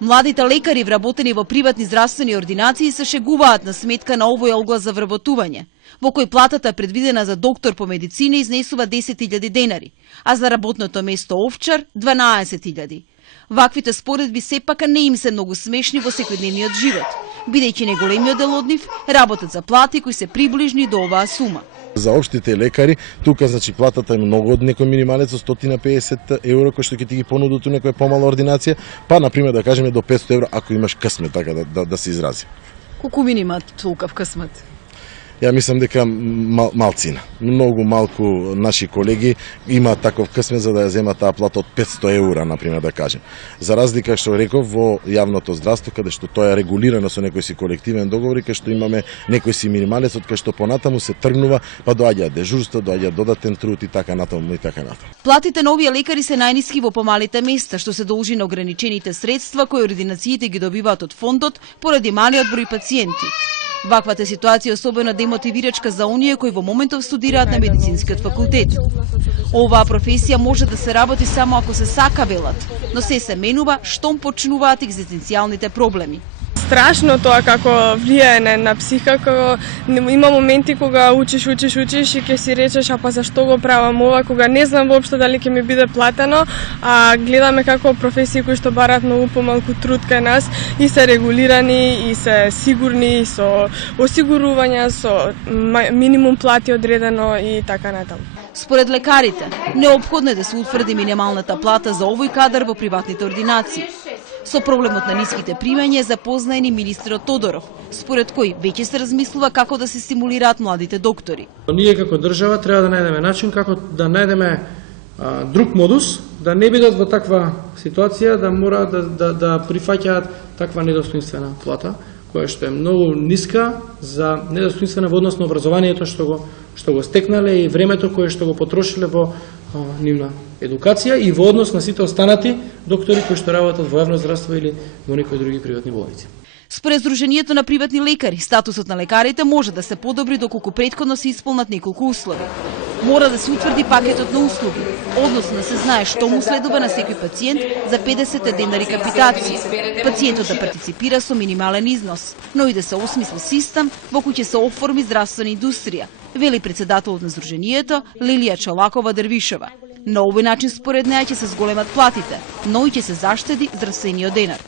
Младите лекари вработени во приватни здравствени ординации се шегуваат на сметка на овој оглас за вработување, во кој платата предвидена за доктор по медицина изнесува 10.000 денари, а за работното место овчар 12.000. Ваквите споредби сепака не им се многу смешни во секојдневниот живот, бидејќи неголемиот дел од нив работат за плати кои се приближни до оваа сума. За општите лекари, тука значи платата е многу од некој минималец од 150 евро кој што ќе ти ги понудат у некоја помала ординација, па на пример да кажеме до 500 евро ако имаш късмет, така да се изрази. Колку минимат толков късмет? Ја мислам дека малцина. Многу малку наши колеги имаат таков късмет за да ја земат таа плата од 500 евра, например да кажем. За разлика што реков во јавното здравство, каде што тоа е регулирано со некој си колективен договор, каде што имаме некој си минималец од кај што понатаму се тргнува, па доаѓа дежурство, доаѓа додатен труд и така натаму и така натаму. Платите на овие лекари се најниски во помалите места, што се должи на ограничените средства кои ординациите ги добиваат од фондот поради малиот број пациенти. Ваквата ситуација е особено демотивирачка за оние кои во моментов студираат на медицинскиот факултет. Оваа професија може да се работи само ако се сака, велат, но се менува штом почнуваат екзистенцијалните проблеми. Страшно тоа како влијае на психа, како има моменти кога учиш и ќе си речеш а па зашто го правам ова, кога не знам воопшто дали ќе ми биде платено, а гледаме како професии кои што бараат многу помалку труд кај нас и се регулирани и се сигурни со осигурувања, со минимум плати одредено и така натаму. Според лекарите, неопходно е да се утврди минималната плата за овој кадар во приватните ординации. Со проблемот на ниските примања е запознаен и министерот Тодоров, според кој веќе се размислува како да се стимулираат младите доктори. Ние како држава треба да најдеме начин како да најдеме друг модус, да не бидат во таква ситуација да мора да прифаќаат таква недостоинствена плата, која што е многу ниска за недостоинствена во однос на образованието што го стекнале и времето кое што го потрошиле во нивна едукација и во однос на сите останати доктори кои што работат во јавно здравство или во некои други приватни болници. Според Сдруженијето на приватни лекари, статусот на лекарите може да се подобри доколку претходно се исполнат неколку услови. Мора да се утврди пакетот на услуги, односно да се знае што му следува на секој пациент за 50 денари капитација. Пациентот да партиципира со минимален износ, но и да се осмисли систем во кој ќе се оформи здравствена индустрија, вели председателот на Сдруженијето Лилија Чолакова Дервишова. На овој начин според неа ќе се зголемат платите, но и ќе се заштеди здравствениот денар.